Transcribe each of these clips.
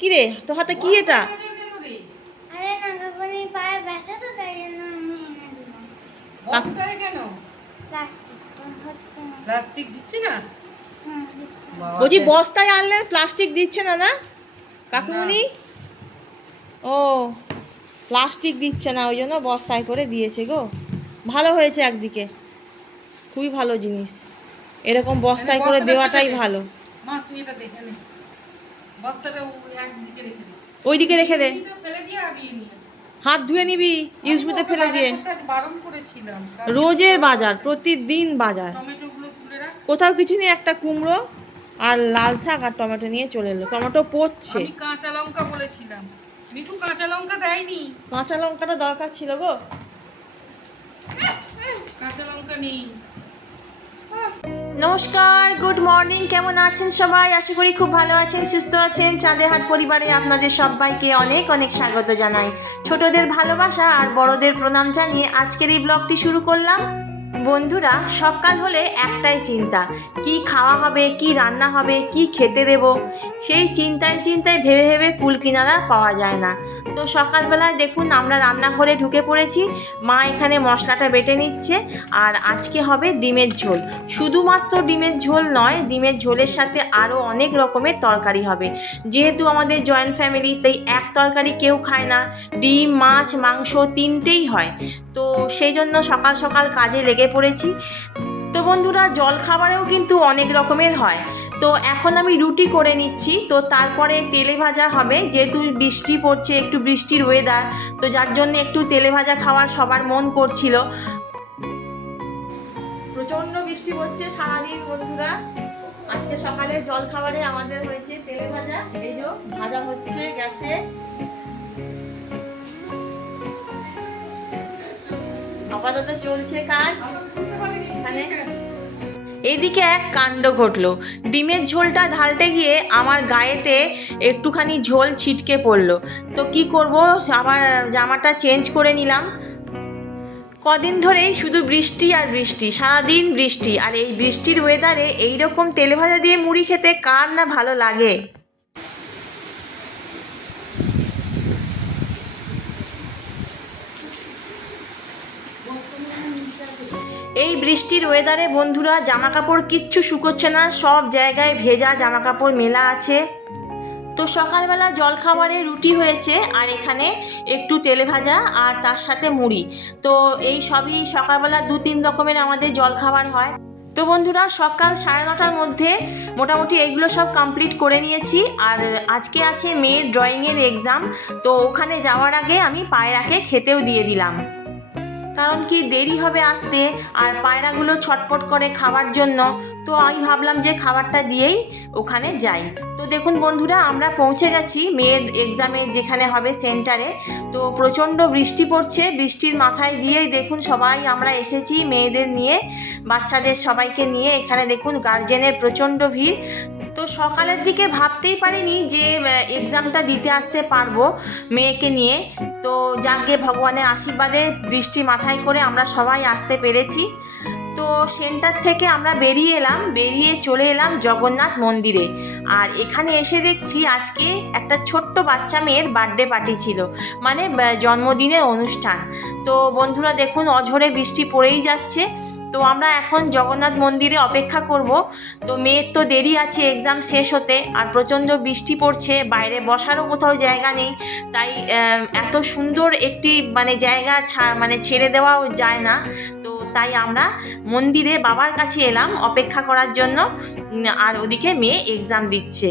কি রে তো হাতে কি এটা প্লাস্টিক দিচ্ছি না। বাবা, বলছি বস্তায় আনলে প্লাস্টিক দিচ্ছে না না? কাকুমনি? ও প্লাস্টিক দিচ্ছে না ওই জন্য বস্তায় করে দিয়েছে গো। ভালো হয়েছে একদিকে। খুবই ভালো জিনিস। এরকম বস্তায় করে দেওয়াটাই। ভালো। ওইদিকে রেখে দে। হাত ধুয়ে নিবি ইউজমিতে ফেলে দিয়ে। রোজের বাজার প্রতিদিন বাজার। কোথাও কিছু নেই একটা কুমড়ো আর লাল শাক আর টমেটো নিয়ে চলে এলো। টমেটো আমি কাঁচা লঙ্কা বলেছিলাম। মিঠু কাঁচা লঙ্কা দেয়নি। কাঁচা লঙ্কাটা দরকার ছিল গো। কাঁচা লঙ্কা নেই। নমস্কার গুড মর্নিং কেমন আছেন সবাই? আশা করি খুব ভালো আছেন, সুস্থ আছেন। চাঁদেহাট পরিবারে আপনাদের সবাইকে অনেক অনেক স্বাগত জানাই। ছোটদের ভালোবাসা আর বড়দের প্রণাম জানিয়ে আজকের এই ব্লগটি শুরু করলাম। বন্ধুরা, সকাল হলে একটাই চিন্তা, কি খাওয়া হবে, কি রান্না হবে, কি খেতে দেব? সেই চিন্তায় চিন্তায় ভেবে ভেবে কুল কিনারা পাওয়া যায় না। তো সকালবেলায় দেখুন আমরা রান্নাঘরে ঢুকে পড়েছি। মা এখানে মশলাটা বেটে নিচ্ছে আর আজকে হবে ডিমের ঝোল। শুধুমাত্র ডিমের ঝোল নয়, ডিমের ঝোলের সাথে আরও অনেক রকমের তরকারি হবে। যেহেতু আমাদের জয়েন্ট ফ্যামিলি, তাই এক তরকারি কেউ খায় না। ডিম, মাছ, মাংস তিনটেই হয়। তো সেই জন্য সকাল সকাল কাজে লেগে পড়েছি। তো বন্ধুরা জল খাবারেও কিন্তু অনেক রকমের হয়। তো এখন আমি রুটি করে নিচ্ছি। তো তারপরে তেলে ভাজা হবে। যেহেতু বৃষ্টি পড়ছে, একটু বৃষ্টির ওয়েদার তো যার জন্য একটু তেলে ভাজা খাওয়ার সবার মন করছিল। প্রচণ্ড বৃষ্টি পড়ছে সারাদিন, বন্ধুরা। আজকে সকালে জল খাবারে আমাদের হয়েছে তেলে ভাজা। এই যে ভাজা হচ্ছে গ্যাসে। আপাতত চলছে কাজ। এখানে এদিকে এক কাণ্ড ঘটলো। ডিমের ঝোলটা ঢালতে গিয়ে আমার গায়েতে একটুখানি ঝোল ছিটকে পড়ল। তো কি করব? আমার জামাটা চেঞ্জ করে নিলাম। কদিন ধরেই শুধু বৃষ্টি আর বৃষ্টি, সারাদিন বৃষ্টি। আর এই বৃষ্টির ওয়েদারে এইরকম তেলে ভাজা দিয়ে মুড়ি খেতে কার না ভালো লাগে? এই বৃষ্টির ওয়েদারে বন্ধুরা জামা কাপড় কিচ্ছু শুকোচ্ছে না, সব জায়গায় ভেজা জামা কাপড় মেলা আছে। তো সকালবেলা জলখাবারে রুটি হয়েছে, আর এখানে একটু তেলে ভাজা আর তার সাথে মুড়ি। তো এই সবই সকালবেলা দু তিন রকমের আমাদের জলখাবার হয়। তো বন্ধুরা, সকাল সাড়ে নটার মধ্যে মোটামুটি এইগুলো সব কমপ্লিট করে নিয়েছি। আর আজকে আছে মেয়ের ড্রয়িংয়ের এক্সাম তো ওখানে যাওয়ার আগে আমি পায়রাকে খেতেও দিয়ে দিলাম। কারণ কি দেরি হবে আসতে আর পায়রাগুলো ছটপট করে খাওয়ার জন্য। তো আমি ভাবলাম যে খাবারটা দিয়েই ওখানে যাই। তো দেখুন বন্ধুরা, আমরা পৌঁছে গেছি মেয়ের এক্সামে যেখানে হবে সেন্টারে তো প্রচণ্ড বৃষ্টি পড়ছে, বৃষ্টির মাথায় দিয়েই দেখুন সবাই আমরা এসেছি মেয়েদের নিয়ে। বাচ্চাদের সবাইকে নিয়ে এখানে দেখুন গার্জেনের প্রচণ্ড ভিড়। তো সকালের দিকে ভাবতেই পারিনি যে এক্সামটা দিতে আসতে পারব মেয়েকে নিয়ে। তো যাকে ভগবানের আশীর্বাদে বৃষ্টি মাথায় করে আমরা সবাই আসতে পেরেছি। তো সেন্টার থেকে আমরা বেরিয়ে এলাম, বেরিয়ে চলে এলাম জগন্নাথ মন্দিরে। আর এখানে এসে দেখছি আজকে একটা ছোট্ট বাচ্চা মেয়ের বার্থডে পার্টি ছিল মানে জন্মদিনের অনুষ্ঠান। তো বন্ধুরা দেখুন, অঝরে বৃষ্টি পড়েই যাচ্ছে। তো আমরা এখন জগন্নাথ মন্দিরে অপেক্ষা করব। তো মেয়ের তো দেরি আছে এক্সাম শেষ হতে, আর প্রচণ্ড বৃষ্টি পড়ছে, বাইরে বসারও কোথাও জায়গা নেই। তাই এত সুন্দর একটি মানে জায়গা ছা- মানে ছেড়ে দেওয়াও যায় না। তো তাই আমরা মন্দিরে বাবার কাছে এলাম অপেক্ষা করার জন্য। আর ওদিকে মেয়ে এক্সাম দিচ্ছে।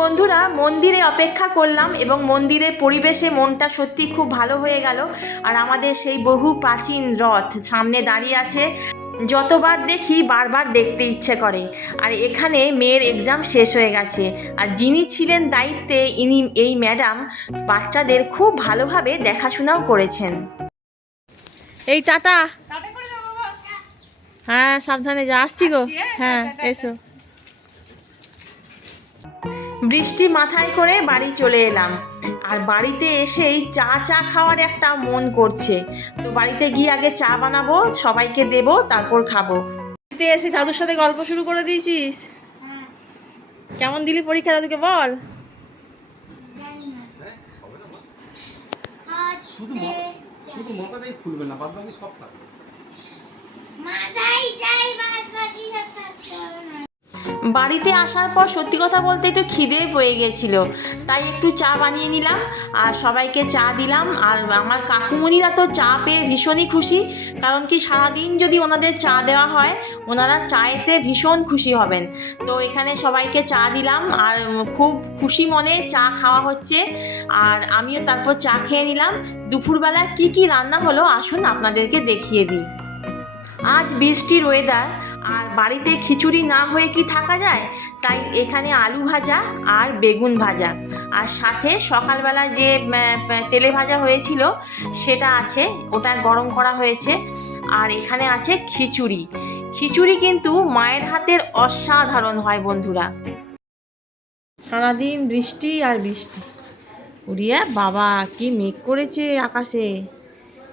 বন্ধুরা মন্দিরে অপেক্ষা করলাম এবং মন্দিরের পরিবেশে মনটা সত্যি খুব ভালো হয়ে গেল। আর আমাদের সেই বহু প্রাচীন রথ সামনে দাঁড়িয়ে আছে। যতবার দেখি বারবার দেখতে ইচ্ছে করে। আর এখানে মেয়ের এক্সাম শেষ হয়ে গেছে। আর যিনি ছিলেন দায়িত্বে ইনি এই ম্যাডাম বাচ্চাদের খুব ভালোভাবে দেখাশোনাও করেছেন। এই টাটা। হ্যাঁ সাবধানে যা। আসছি গো। হ্যাঁ? হ্যাঁ। এসো। বৃষ্টি মাথায় করে বাড়ি চলে এলাম। আর বাড়িতে এসেই চা চা খাওয়ার একটা মন করছে। তো বাড়িতে গিয়ে আগে চা বানাবো সবাইকে দেবো তারপর খাব। বাড়িতে এসে দাদুর সাথে গল্প শুরু করে দিয়েছিস? হ্যাঁ কেমন দিলি পরীক্ষা দাদুকে বল? জানি না হ্যাঁ হবে না মা। আজ শুধু শুধু মাথাটাই খুলবে না বাদ বাকি সব থাকবে। মাথায় যাই বাদ বাকি সব না বাড়িতে আসার পর সত্যি কথা বলতে একটু খিদে পেয়ে গেছিল। তাই একটু চা বানিয়ে নিলাম, আর সবাইকে চা দিলাম, আর আমার কাকুমণিরা তো চা পেয়ে ভীষণই খুশি, কারণ কি সারাদিন যদি ওনাদের চা দেওয়া হয়, ওনারা চায়েতে ভীষণ খুশি হবেন। তো এখানে সবাইকে চা দিলাম, আর খুব খুশি মনে চা খাওয়া হচ্ছে, আর আমিও তারপর চা খেয়ে নিলাম। দুপুরবেলা কি কি রান্না হলো, আসুন আপনাদেরকে দেখিয়ে দিই। আজ বৃষ্টির ওয়েদার আর বাড়িতে খিচুড়ি না হয়ে কি থাকা যায়? তাই এখানে আলু ভাজা আর বেগুন ভাজা। আর সাথে সকালবেলা যে তেলে ভাজা হয়েছিল, সেটা আছে, ওটা গরম করা হয়েছে। আর এখানে আছে খিচুড়ি। খিচুড়ি কিন্তু মায়ের হাতের অসাধারণ হয় বন্ধুরা। সারাদিন বৃষ্টি আর বৃষ্টি। উড়িয়া বাবা, কি মেঘ করেছে আকাশে।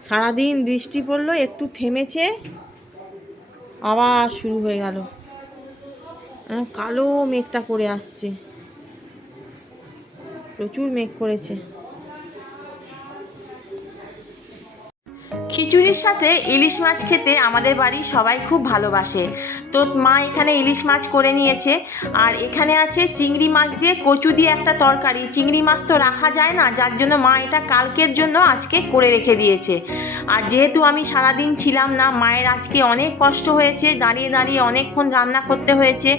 সারাদিন বৃষ্টি পড়ল, একটু থেমেছে আবার শুরু হয়ে গেল। কালো মেঘটা করে আসছে। প্রচুর মেঘ করেছে। খিচুড়ির সাথে ইলিশ মাছ খেতে আমাদের বাড়ির সবাই খুব ভালোবাসে। তো মা এখানে ইলিশ মাছ করে নিয়েছে। আর এখানে আছে চিংড়ি মাছ দিয়ে কচু দিয়ে একটা তরকারি। চিংড়ি মাছ তো রাখা যায় না, যার জন্য মা এটা কালকের জন্য আজকে করে রেখে দিয়েছে। আর যেহেতু আমি সারাদিন ছিলাম না, মায়ের আজকে অনেক কষ্ট হয়েছে, দাঁড়িয়ে দাঁড়িয়ে অনেকক্ষণ রান্না করতে হয়েছে।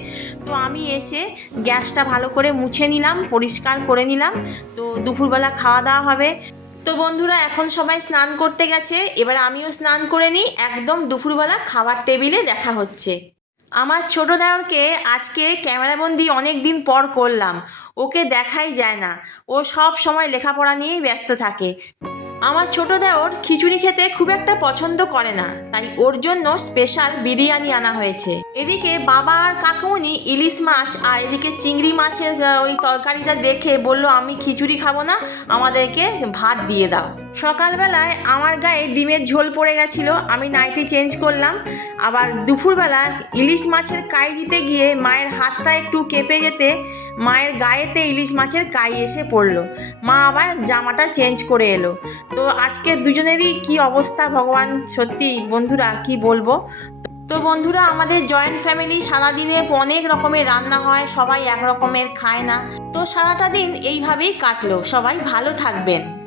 তো আমি এসে গ্যাসটা ভালো করে মুছে নিলাম, পরিষ্কার করে নিলাম। তো দুপুরবেলা খাওয়া দাওয়া হবে। তো বন্ধুরা, এখন সবাই স্নান করতে গেছে। এবার আমিও স্নান করে নিই। একদম দুপুরবেলা খাবার টেবিলে দেখা হচ্ছে। আমার ছোট দেওরকে আজকে ক্যামেরাবন্দি অনেক দিন পর করলাম। ওকে দেখাই যায় না। ও সব সময় লেখাপড়া নিয়েই ব্যস্ত থাকে। আমার ছোট দেওর খিচুড়ি খেতে খুব একটা পছন্দ করে না, তাই ওর জন্য স্পেশাল বিরিয়ানি আনা হয়েছে। এদিকে বাবা আর কাকুমনি ইলিশ মাছ আর এদিকে চিংড়ি মাছের ওই তরকারিটা দেখে বলল, আমি খিচুড়ি খাব না, আমাদেরকে ভাত দিয়ে দাও। সকালবেলায় আমার গায়ে ডিমের ঝোল পড়ে গেছিল, আমি নাইটি চেঞ্জ করলাম। আবার দুপুরবেলা ইলিশ মাছের কাই দিতে গিয়ে মায়ের হাতটা একটু কেঁপে যেতে মায়ের গায়েতে ইলিশ মাছের কাই এসে পড়ল। মা আবার জামাটা চেঞ্জ করে এলো। তো আজকে দুজনেরই কি অবস্থা ভগবান? সত্যি বন্ধুরা, কি বলব? তো বন্ধুরা, আমাদের জয়েন্ট ফ্যামিলি সারাদিনে অনেক রকমের রান্না হয়, সবাই এক রকমের খায় না। তো সারাটা দিন এইভাবেই কাটলো। সবাই ভালো থাকবেন।